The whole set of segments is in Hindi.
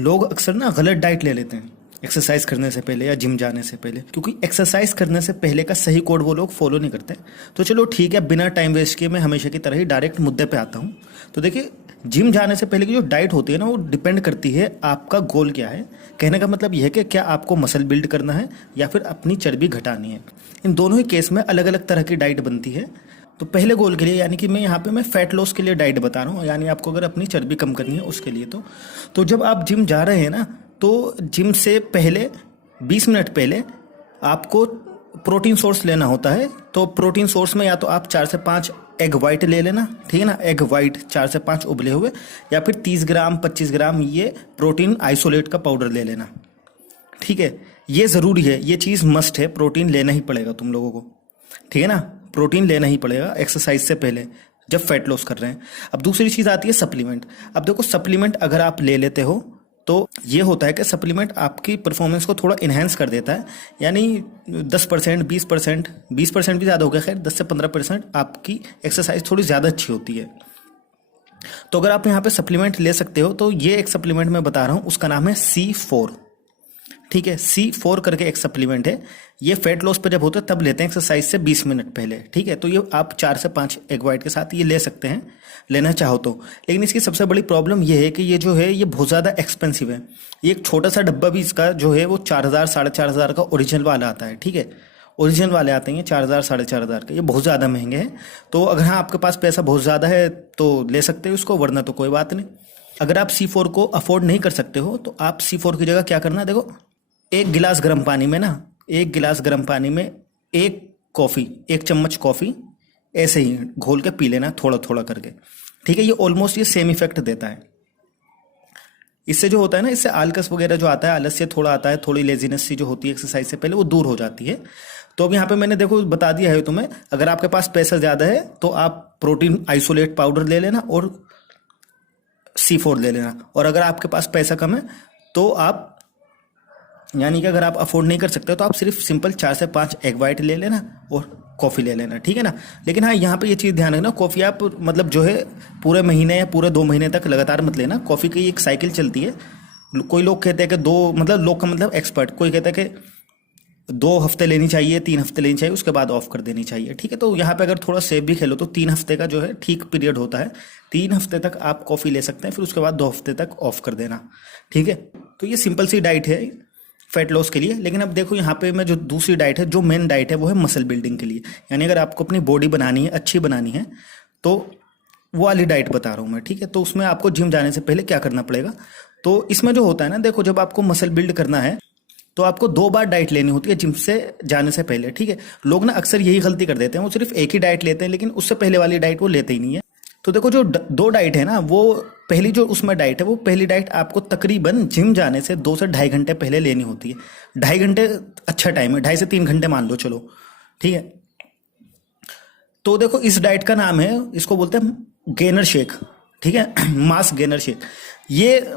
लोग अक्सर ना गलत डाइट ले लेते हैं एक्सरसाइज करने से पहले या जिम जाने से पहले, क्योंकि एक्सरसाइज करने से पहले का सही कोड वो लोग फॉलो नहीं करते। तो चलो ठीक है, बिना टाइम वेस्ट किए मैं हमेशा की तरह ही डायरेक्ट मुद्दे पे आता हूँ। तो देखिए, जिम जाने से पहले की जो डाइट होती है ना, वो डिपेंड करती है आपका गोल क्या है। कहने का मतलब यह है कि क्या आपको मसल बिल्ड करना है या फिर अपनी चर्बी घटानी है। इन दोनों ही केस में अलग अलग तरह की डाइट बनती है। तो पहले गोल के लिए, यानी कि मैं यहाँ पे मैं फैट लॉस के लिए डाइट बता रहा हूँ, यानी आपको अगर अपनी चर्बी कम करनी है उसके लिए। तो जब आप जिम जा रहे हैं ना, तो जिम से पहले 20 मिनट पहले आपको प्रोटीन सोर्स लेना होता है। तो प्रोटीन सोर्स में या तो आप 4 से 5 एग वाइट ले लेना, ठीक है ना, एग वाइट 4 से 5 उबले हुए, या फिर 30 ग्राम 25 ग्राम ये प्रोटीन आइसोलेट का पाउडर ले लेना। ठीक है, ये ज़रूरी है, ये चीज़ मस्ट है, प्रोटीन लेना ही पड़ेगा तुम लोगों को, ठीक है ना। प्रोटीन लेना ही पड़ेगा एक्सरसाइज से पहले जब फैट लॉस कर रहे हैं। अब दूसरी चीज़ आती है सप्लीमेंट। अब देखो, सप्लीमेंट अगर आप ले लेते हो तो ये होता है कि सप्लीमेंट आपकी परफॉर्मेंस को थोड़ा इन्हेंस कर देता है, यानी 10%, 20%, 20% भी ज़्यादा हो गया, खैर 10 से 15% आपकी एक्सरसाइज थोड़ी ज़्यादा अच्छी होती है। तो अगर आप यहाँ पे सप्लीमेंट ले सकते हो, तो ये एक सप्लीमेंट मैं बता रहा हूँ, उसका नाम है C4। ठीक है, C4 करके एक सप्लीमेंट है। ये फैट लॉस पे जब होता है तब लेते हैं, एक्सरसाइज से 20 मिनट पहले। ठीक है, तो ये आप 4 से 5 एग वाइट के साथ ये ले सकते हैं, लेना चाहो तो। लेकिन इसकी सबसे बड़ी प्रॉब्लम ये है कि ये जो है ये बहुत ज़्यादा एक्सपेंसिव है। ये एक छोटा सा डब्बा भी इसका जो है वो 4000 4,500 का ओरिजिनल वाला आता है। ठीक है, ओरिजिनल वाले आते हैं 4000 4,500 के, ये बहुत ज़्यादा महंगे हैं। तो अगर हाँ आपके पास पैसा बहुत ज़्यादा है तो ले सकते हो इसको, वरना तो कोई बात नहीं। अगर आप C4 को अफोर्ड नहीं कर सकते हो तो आप C4 की जगह क्या करना, देखो, एक गिलास गर्म पानी में ना, एक गिलास गर्म पानी में एक चम्मच कॉफ़ी ऐसे ही घोल के पी लेना, थोड़ा थोड़ा करके। ठीक है, ये ऑलमोस्ट ये सेम इफेक्ट देता है। इससे जो होता है ना, इससे आलकस वगैरह जो आता है, आलस्य थोड़ा आता है, थोड़ी लेजीनेस सी जो होती है एक्सरसाइज से पहले, वो दूर हो जाती है। तो अब यहाँ पे मैंने देखो बता दिया है तुम्हें, अगर आपके पास पैसा ज़्यादा है तो आप प्रोटीन आइसोलेट पाउडर ले लेना और C4 ले लेना। और अगर आपके पास पैसा कम है तो आप, यानी कि अगर आप अफोर्ड नहीं कर सकते तो आप सिर्फ सिंपल 4 से 5 एग वाइट ले लेना और कॉफ़ी ले लेना, ठीक है ना। लेकिन हाँ, यहाँ पे ये चीज़ ध्यान रखना, कॉफ़ी आप मतलब जो है पूरे महीने या पूरे 2 महीने तक लगातार मत लेना। कॉफ़ी की एक साइकिल चलती है। कोई लोग कहते हैं कि लोग का मतलब एक्सपर्ट, कोई कहता है कि 2 हफ्ते लेनी चाहिए, 3 हफ्ते लेनी चाहिए, उसके बाद ऑफ कर देनी चाहिए। ठीक है, तो यहाँ पे अगर थोड़ा सेफ भी खेलो तो 3 हफ्ते का जो है ठीक पीरियड होता है। 3 हफ्ते तक आप कॉफ़ी ले सकते हैं, फिर उसके बाद 2 हफ्ते तक ऑफ कर देना। ठीक है, तो ये सिंपल सी डाइट है फैट लॉस के लिए। लेकिन अब देखो, यहाँ पे मैं जो दूसरी डाइट है, जो मेन डाइट है, वो है मसल बिल्डिंग के लिए। यानी अगर आपको अपनी बॉडी बनानी है, अच्छी बनानी है, तो वो वाली डाइट बता रहा हूँ मैं। ठीक है, तो उसमें आपको जिम जाने से पहले क्या करना पड़ेगा। तो इसमें जो होता है ना, देखो, जब आपको मसल बिल्ड करना है तो आपको 2 बार डाइट लेनी होती है जिम से जाने से पहले। ठीक है, लोग ना अक्सर यही गलती कर देते हैं, वो सिर्फ एक ही डाइट लेते हैं, लेकिन उससे पहले वाली डाइट वो लेते ही नहीं है। तो देखो, जो 2 डाइट है ना, वो पहली जो उसमें डाइट है, वो पहली डाइट आपको तकरीबन जिम जाने से 2 से ढाई घंटे पहले लेनी होती है। 2.5 घंटे अच्छा टाइम है, 2.5 से 3 घंटे मान लो, चलो ठीक है। तो देखो, इस डाइट का नाम है, इसको बोलते हैं गेनर शेक। ठीक है, मास गेनर शेक। ये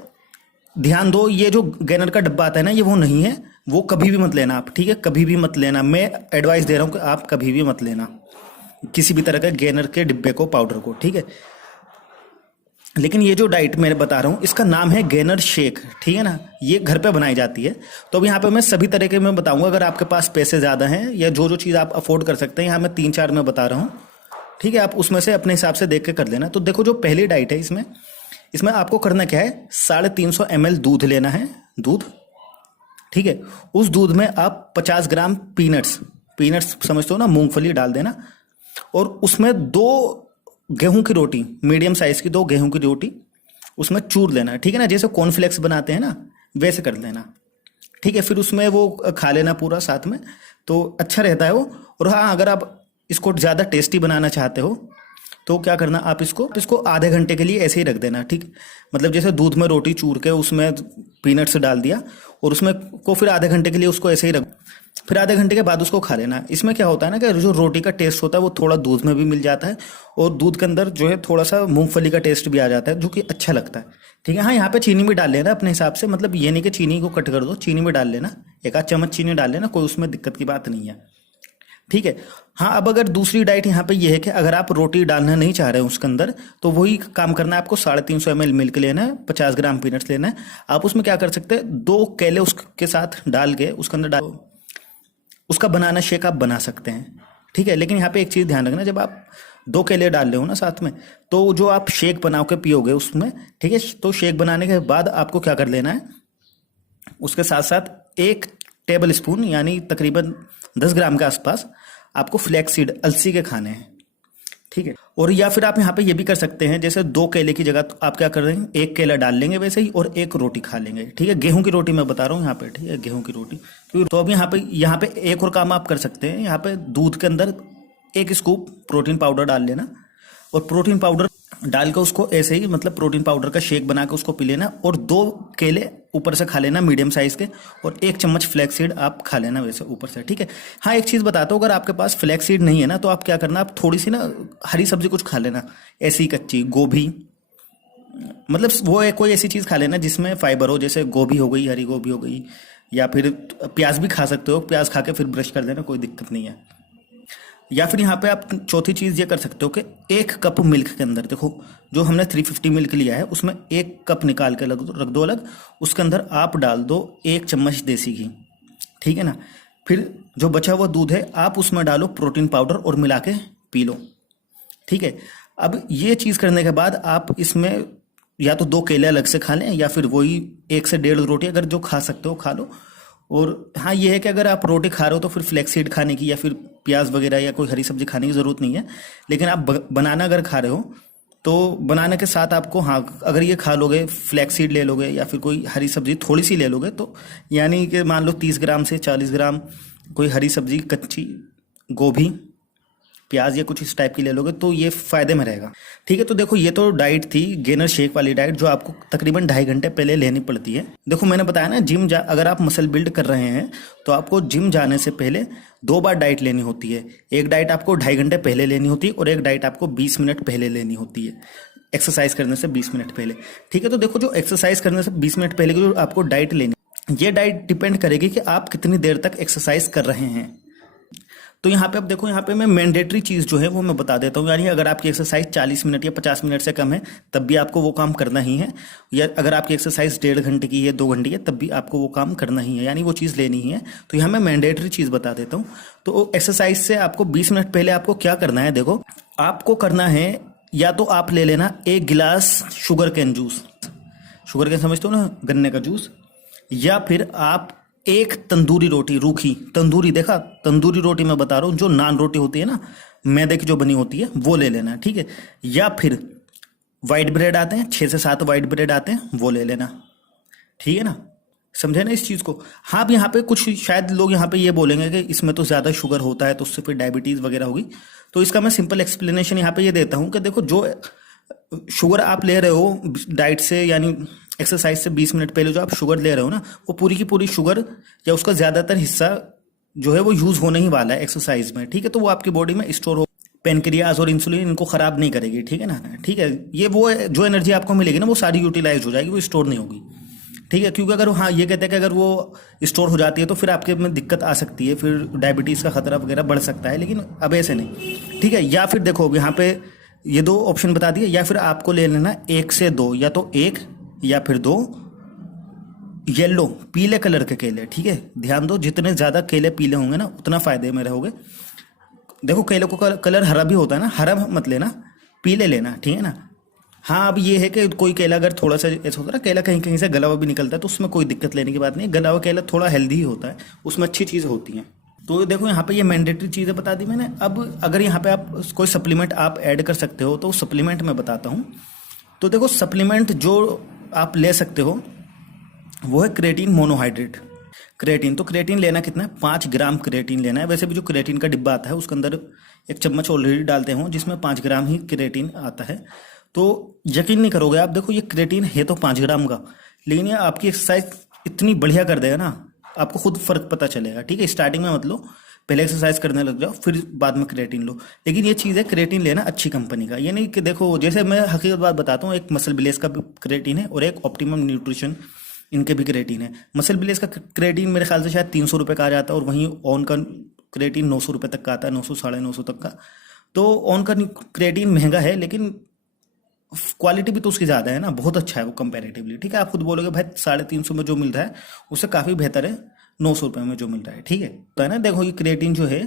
ध्यान दो, ये जो गेनर का डब्बा आता है ना, ये वो नहीं है, वो कभी भी मत लेना आप। ठीक है, कभी भी मत लेना, मैं एडवाइस दे रहा हूँ कि आप कभी भी मत लेना किसी भी तरह के गेनर के डिब्बे को, पाउडर को। ठीक है, लेकिन ये जो डाइट मैं बता रहा हूँ, इसका नाम है गेनर शेक। ठीक है ना, ये घर पे बनाई जाती है। तो अब यहाँ पे मैं सभी तरह के मैं बताऊंगा, अगर आपके पास पैसे ज़्यादा हैं या जो जो चीज़ आप अफोर्ड कर सकते हैं, यहाँ मैं 3-4 मैं बता रहा हूँ। ठीक है, आप उसमें से अपने हिसाब से देख के कर लेना। तो देखो, जो पहली डाइट है, इसमें आपको करना क्या है, 350 ml दूध लेना है, दूध। ठीक है, उस दूध में आप 50 ग्राम पीनट्स समझते हो ना, मूंगफली डाल देना, और उसमें 2 गेहूं की रोटी, मीडियम साइज की 2 गेहूं की रोटी उसमें चूर लेना। ठीक है ना, जैसे कॉर्नफ्लेक्स बनाते हैं ना, वैसे कर लेना। ठीक है, फिर उसमें वो खा लेना पूरा साथ में, तो अच्छा रहता है वो। और हाँ, अगर आप इसको ज़्यादा टेस्टी बनाना चाहते हो तो क्या करना, आप इसको आधे घंटे के लिए ऐसे ही रख देना। ठीक, मतलब जैसे दूध में रोटी चूर के उसमें पीनट्स डाल दिया, और उसमें को फिर आधे घंटे के लिए उसको ऐसे ही रख, फिर आधे घंटे के बाद उसको खा लेना। इसमें क्या होता है ना, कि जो रोटी का टेस्ट होता है वो थोड़ा दूध में भी मिल जाता है, और दूध के अंदर जो है थोड़ा सा मूंगफली का टेस्ट भी आ जाता है, जो कि अच्छा लगता है। ठीक है, हाँ, यहाँ पे चीनी भी डाल लेना अपने हिसाब से, मतलब ये नहीं कि चीनी को कट कर दो, चीनी भी डाल लेना, 1 आध चम्मच चीनी डाल लेना, कोई उसमें दिक्कत की बात नहीं है। ठीक है। हाँ, अब अगर दूसरी डाइट यहाँ पे ये है कि अगर आप रोटी डालना नहीं चाह रहे हैं उसके अंदर, तो वही काम करना है आपको। 350 ml मिल्क लेना है, 50 ग्राम पीनट्स लेना है। आप उसमें क्या कर सकते हैं, 2 केले उसके साथ डाल के उसके अंदर डाल, उसका बनाना शेक आप बना सकते हैं। ठीक है, लेकिन यहाँ पे एक चीज़ ध्यान रखना, जब आप 2 केले डाल रहे हो ना साथ में, तो जो आप शेक बना के पियोगे उसमें, ठीक है, तो शेक बनाने के बाद आपको क्या कर लेना है, उसके साथ साथ 1 टेबल स्पून यानी तकरीबन 10 ग्राम के आसपास आपको फ्लैक्स सीड, अलसी के खाने हैं। ठीक है, और या फिर आप यहाँ पे ये भी कर सकते हैं, जैसे 2 केले की जगह तो आप क्या कर रहे हैं, 1 केला डाल लेंगे वैसे ही, और 1 रोटी खा लेंगे। ठीक है, गेहूं की रोटी मैं बता रहा हूँ यहाँ पे, ठीक है, गेहूं की रोटी। तो अब यहाँ पे एक और काम आप कर सकते हैं, यहाँ पे दूध के अंदर 1 स्कूप प्रोटीन पाउडर डाल लेना, और प्रोटीन पाउडर डाल के उसको ऐसे ही, मतलब प्रोटीन पाउडर का शेक बना के उसको पी लेना, और 2 केले ऊपर से खा लेना मीडियम साइज के, और 1 चम्मच फ्लैक्स सीड आप खा लेना वैसे ऊपर से। ठीक है, हाँ एक चीज़ बताता हूँ, अगर आपके पास फ्लैक्स सीड नहीं है ना, तो आप क्या करना, आप थोड़ी सी ना हरी सब्जी कुछ खा लेना, ऐसी कच्ची गोभी, मतलब वो है कोई ऐसी चीज़ खा लेना जिसमें फाइबर हो, जैसे गोभी हो गई, हरी गोभी हो गई, या फिर प्याज भी खा सकते हो, प्याज खा के फिर ब्रश कर देना, कोई दिक्कत नहीं है। या फिर यहाँ पे आप चौथी चीज़ ये कर सकते हो कि 1 कप मिल्क के अंदर, देखो जो हमने 350 मिल्क लिया है उसमें 1 कप निकाल के रख दो अलग, उसके अंदर आप डाल दो 1 चम्मच देसी घी। ठीक है ना, फिर जो बचा हुआ दूध है आप उसमें डालो प्रोटीन पाउडर और मिला के पी लो। ठीक है, अब ये चीज़ करने के बाद आप इसमें या तो 2 केले अलग से खा लें, या फिर वही 1 से 1.5 रोटी अगर जो खा सकते हो खा लो। और हाँ ये है कि अगर आप रोटी खा रहे हो तो फिर फ्लैक्स सीड खाने की या फिर प्याज वगैरह या कोई हरी सब्जी खाने की ज़रूरत नहीं है। लेकिन आप बनाना अगर खा रहे हो तो बनाने के साथ आपको, हाँ अगर ये खा लोगे, फ्लैक्स सीड ले लोगे या फिर कोई हरी सब्जी थोड़ी सी ले लोगे, तो यानी कि मान लो 30 ग्राम से 40 ग्राम कोई हरी सब्जी, कच्ची गोभी, प्याज या कुछ इस टाइप की ले लोगे तो ये फायदे में रहेगा। ठीक है, तो देखो ये तो डाइट थी गेनर शेक वाली डाइट, जो आपको तकरीबन 2.5 घंटे पहले लेनी पड़ती है। देखो मैंने बताया ना, अगर आप मसल बिल्ड कर रहे हैं तो आपको जिम जाने से पहले 2 बार डाइट लेनी होती है। एक डाइट आपको 2.5 घंटे पहले लेनी होती है, और एक डाइट आपको 20 मिनट पहले लेनी होती है, एक्सरसाइज करने से 20 मिनट पहले। ठीक है, तो देखो जो एक्सरसाइज करने से 20 मिनट पहले की जो आपको डाइट लेनी, ये डाइट डिपेंड करेगी कि आप कितनी देर तक एक्सरसाइज कर रहे हैं। तो यहाँ पे अब देखो, यहाँ पे मैं मैंडेटरी चीज़ जो है वो मैं बता देता हूँ, यानी अगर आपकी एक्सरसाइज 40 मिनट या 50 मिनट से कम है तब भी आपको वो काम करना ही है, या अगर आपकी एक्सरसाइज 1.5 घंटे की है, 2 घंटे की है, तब भी आपको वो काम करना ही है, यानी वो चीज़ लेनी ही है। तो यहाँ मैं मैंडेटरी चीज़ बता देता हूँ। तो एक्सरसाइज से आपको 20 मिनट पहले आपको क्या करना है, देखो आपको करना है, या तो आप ले लेना 1 गिलास sugar cane juice, sugar cane समझते हो ना, गन्ने का जूस, या फिर आप 1 तंदूरी रोटी, रूखी तंदूरी, देखा तंदूरी रोटी मैं बता रहा हूँ, जो नान रोटी होती है ना, मैदे की जो बनी होती है, वो ले लेना। ठीक है, या फिर वाइट ब्रेड आते हैं, 6 से 7 वाइट ब्रेड आते हैं, वो ले लेना। ठीक है ना, समझे ना इस चीज़ को। हाँ, अब यहाँ पे कुछ शायद लोग यहाँ पे ये बोलेंगे कि इसमें तो ज़्यादा शुगर होता है तो उससे फिर डायबिटीज़ वगैरह होगी, तो इसका मैं सिंपल एक्सप्लेनेशन यहाँ पे ये देता हूँ कि देखो जो शुगर आप ले रहे हो डाइट से, यानी एक्सरसाइज से 20 मिनट पहले जो आप शुगर ले रहे हो ना, वो पूरी की पूरी शुगर या उसका ज़्यादातर हिस्सा जो है वो यूज़ होने ही वाला है एक्सरसाइज में। ठीक है, तो वो आपकी बॉडी में स्टोर हो, पेनक्रियाज और इंसुलिन इनको ख़राब नहीं करेगी। ठीक है ना, ठीक है, ये वो जो एनर्जी आपको मिलेगी ना वो सारी यूटिलाइज हो जाएगी, वो स्टोर नहीं होगी। ठीक है, क्योंकि अगर, हाँ ये कहते हैं कि अगर वो स्टोर हो जाती है तो फिर आपके में दिक्कत आ सकती है, फिर डायबिटीज़ का खतरा वगैरह बढ़ सकता है, लेकिन अब ऐसे नहीं। ठीक है, या फिर देखो यहाँ पे ये 2 ऑप्शन बता दिए, या फिर आपको ले लेना 1 से 2, या तो 1 या फिर 2 येलो पीले कलर के केले। ठीक है, ध्यान दो, जितने ज़्यादा केले पीले होंगे ना उतना फायदे में रहोगे। देखो केले को कलर हरा भी होता है ना, हरा मत लेना, पीले लेना। ठीक है ना, हाँ अब ये है कि कोई केला अगर थोड़ा सा ऐसा होता है ना, केला कहीं कहीं से गला हुआ भी निकलता है, तो उसमें कोई दिक्कत लेने की बात नहीं है। गला हुआ केला थोड़ा हेल्दी ही होता है, उसमें अच्छी चीज़ होती हैं। तो देखो यहाँ पे ये मैंडेटरी चीज़ें बता दी मैंने। अब अगर यहाँ पे आप कोई सप्लीमेंट आप ऐड कर सकते हो तो सप्लीमेंट मैं बताता हूँ। तो देखो सप्लीमेंट जो आप ले सकते हो वो है क्रेटीन मोनोहाइड्रेट। क्रेटीन, तो क्रेटीन लेना कितना है, 5 ग्राम क्रेटीन लेना है। वैसे भी जो क्रेटीन का डिब्बा आता है उसके अंदर 1 चम्मच ऑलरेडी डालते हो, जिसमें 5 ग्राम ही क्रेटीन आता है। तो यकीन नहीं करोगे आप, देखो ये क्रेटीन है तो 5 ग्राम का, लेकिन ये आपकी एक्सरसाइज इतनी बढ़िया कर देगा ना, आपको खुद फर्क पता चलेगा। ठीक है, स्टार्टिंग में मत लो, पहले एक्सरसाइज करने लग जाओ, फिर बाद में क्रेटीन लो। लेकिन ये चीज़ है, क्रेटीन लेना अच्छी कंपनी का। ये नहीं कि देखो, जैसे मैं हकीकत बात बताता हूँ, एक मसल बिलेस का भी क्रेटीन है और एक ऑप्टिमम न्यूट्रिशन, इनके भी क्रेटीन है। मसल बिलेस का क्रेटीन मेरे ख्याल से शायद 300 रुपये का आ जाता है, और वहीं ऑन का क्रिएटिन 900 रुपये तक का आता है, 900 950 तक का। तो ऑन का क्रिएटिन महंगा है, लेकिन क्वालिटी भी तो उसकी ज़्यादा है ना, बहुत अच्छा है वो कंपैरेटिवली। ठीक है, आप खुद बोलोगे भाई 350 में जो मिल रहा है उससे काफ़ी बेहतर है 900 रुपये में जो मिल रहा है। ठीक है, तो है ना, देखो ये क्रिएटिन जो है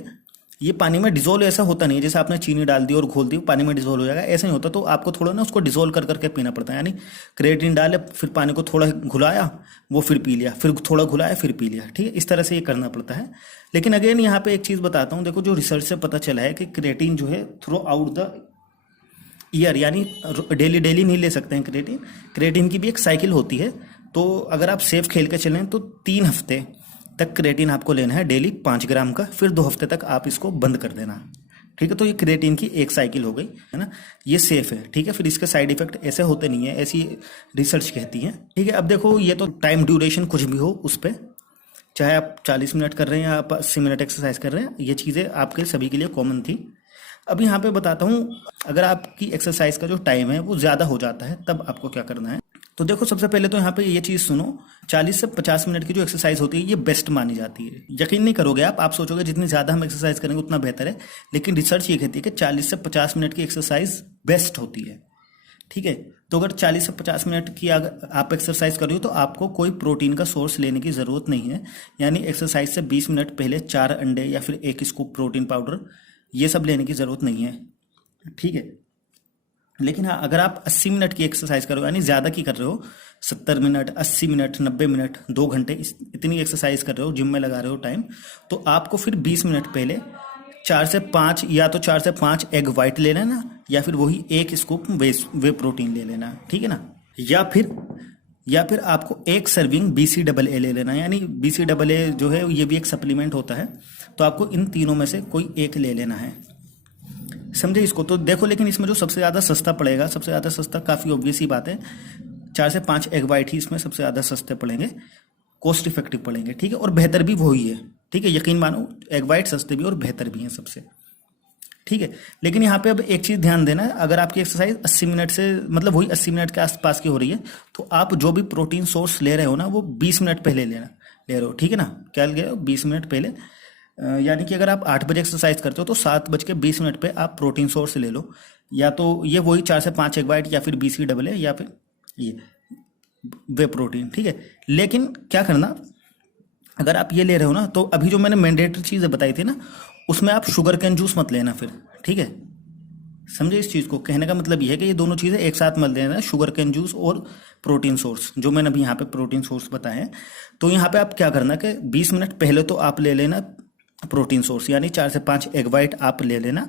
ये पानी में डिजोल्व ऐसा होता नहीं है जैसे आपने चीनी डाल दी और घोल दी पानी में डिजोल्व हो जाएगा, ऐसा नहीं होता। तो आपको थोड़ा ना उसको डिजोल्व कर करके पीना पड़ता है, यानी क्रिएटिन डाले फिर पानी को थोड़ा घुलाया, वो फिर पी लिया, फिर थोड़ा घुलाया, फिर पी लिया। ठीक है, इस तरह से ये करना पड़ता है। लेकिन अगेन यहाँ पे एक चीज़ बताता हूँ, देखो जो रिसर्च से पता चला है कि क्रिएटिन जो है थ्रू आउट द ईयर, यानी डेली डेली नहीं ले सकते हैं क्रिएटिन। क्रिएटिन की भी एक साइकिल होती है। तो अगर आप सेफ खेल के चलें तो 3 हफ्ते तक क्रिएटिन आपको लेना है डेली 5 ग्राम का, फिर 2 हफ्ते तक आप इसको बंद कर देना। ठीक है, तो ये क्रिएटिन की एक साइकिल हो गई, है ना, ये सेफ है। ठीक है, फिर इसके साइड इफेक्ट ऐसे होते नहीं है, ऐसी रिसर्च कहती है। ठीक है, अब देखो ये तो टाइम ड्यूरेशन कुछ भी हो उस पर, चाहे आप 40 मिनट कर रहे हैं या आप 80 मिनट एक्सरसाइज कर रहे हैं, ये चीज़ें आपके सभी के लिए कॉमन थी। अब यहाँ पे बताता हूँ, अगर आपकी एक्सरसाइज का जो टाइम है वो ज़्यादा हो जाता है तब आपको क्या करना है। तो देखो सबसे पहले तो यहाँ पे ये चीज़ सुनो, 40 से 50 मिनट की जो एक्सरसाइज होती है ये बेस्ट मानी जाती है। यकीन नहीं करोगे आप सोचोगे जितनी ज़्यादा हम एक्सरसाइज करेंगे उतना बेहतर है, लेकिन रिसर्च ये कहती है कि 40 से 50 मिनट की एक्सरसाइज बेस्ट होती है। ठीक है, तो अगर 40 से 50 मिनट की अगर आप एक्सरसाइज कर रहे हो तो आपको कोई प्रोटीन का सोर्स लेने की ज़रूरत नहीं है, यानी एक्सरसाइज से 20 मिनट पहले 4 अंडे या फिर 1 स्कूप प्रोटीन पाउडर ये सब लेने की ज़रूरत नहीं है। ठीक है, लेकिन हाँ अगर आप 80 मिनट की एक्सरसाइज कर रहे हो, यानी ज़्यादा की कर रहे हो, 70 मिनट, 80 मिनट, 90 मिनट, 2 घंटे इतनी एक्सरसाइज कर रहे हो, जिम में लगा रहे हो टाइम, तो आपको फिर 20 मिनट पहले 4 से 5 या तो 4 से 5 एग वाइट ले लेना, या फिर वही 1 स्कूप वे प्रोटीन ले लेना। ठीक है ना, या फिर आपको 1 सर्विंग BCAA ले लेना, यानी BCAA जो है ये भी एक सप्लीमेंट होता है, तो आपको इन तीनों में से कोई एक ले लेना है। समझे इसको? तो देखो, लेकिन इसमें जो सबसे ज़्यादा सस्ता पड़ेगा, सबसे ज़्यादा सस्ता, काफ़ी ऑब्वियस ही बात है, 4 से 5 एग वाइट ही इसमें सबसे ज़्यादा सस्ते पड़ेंगे, कॉस्ट इफेक्टिव पड़ेंगे। ठीक है, और बेहतर भी वही है। ठीक है, यकीन मानो एग वाइट सस्ते भी और बेहतर भी हैं सबसे। ठीक है, लेकिन यहाँ पे अब एक चीज़ ध्यान देना है, अगर आपकी एक्सरसाइज 80 मिनट से मतलब वही 80 मिनट के आसपास की हो रही है, तो आप जो भी प्रोटीन सोर्स ले रहे हो ना वो 20 मिनट पहले ले रहे हो। ठीक है ना, क्या ले रहे हो? 20 मिनट पहले, यानी कि अगर आप 8 बजे एक्सरसाइज करते हो तो 7:20 पे आप प्रोटीन सोर्स ले लो, या तो ये वही 4 से 5 एग वाइट या फिर BCAA या फिर ये वे प्रोटीन। ठीक है, लेकिन क्या करना, अगर आप ये ले रहे हो ना, तो अभी जो मैंने मैंडेटरी चीज़ें बताई थी ना, उसमें आप शुगर कैन जूस मत लेना फिर। ठीक है, समझे इस चीज़ को? कहने का मतलब ये है कि ये दोनों चीज़ें एक साथ मत लेना, शुगर कैन जूस और प्रोटीन सोर्स, जो मैंने अभी यहाँ पे प्रोटीन सोर्स बताए हैं। तो यहाँ पे आप क्या करना कि 20 मिनट पहले तो आप ले लेना प्रोटीन सोर्स, यानी 4 से 5 एग वाइट आप ले लेना,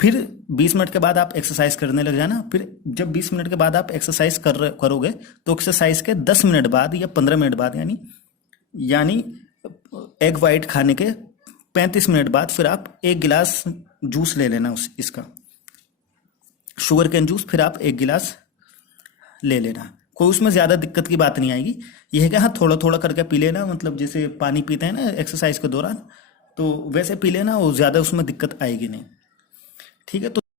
फिर 20 मिनट के बाद आप एक्सरसाइज करने लग जाना। फिर जब 20 मिनट के बाद आप एक्सरसाइज करोगे तो एक्सरसाइज के 10 मिनट बाद या 15 मिनट बाद, यानी एग वाइट खाने के 35 मिनट बाद फिर आप 1 गिलास जूस ले लेना इसका शुगर कैन जूस, फिर आप 1 गिलास ले लेना। कोई उसमें ज़्यादा दिक्कत की बात नहीं आएगी। यह है कि हाँ थोड़ा थोड़ा करके पी लेना, मतलब जैसे पानी पीते हैं ना एक्सरसाइज के दौरान, तो वैसे पी लेना, और ज़्यादा उसमें दिक्कत आएगी नहीं। ठीक है, तो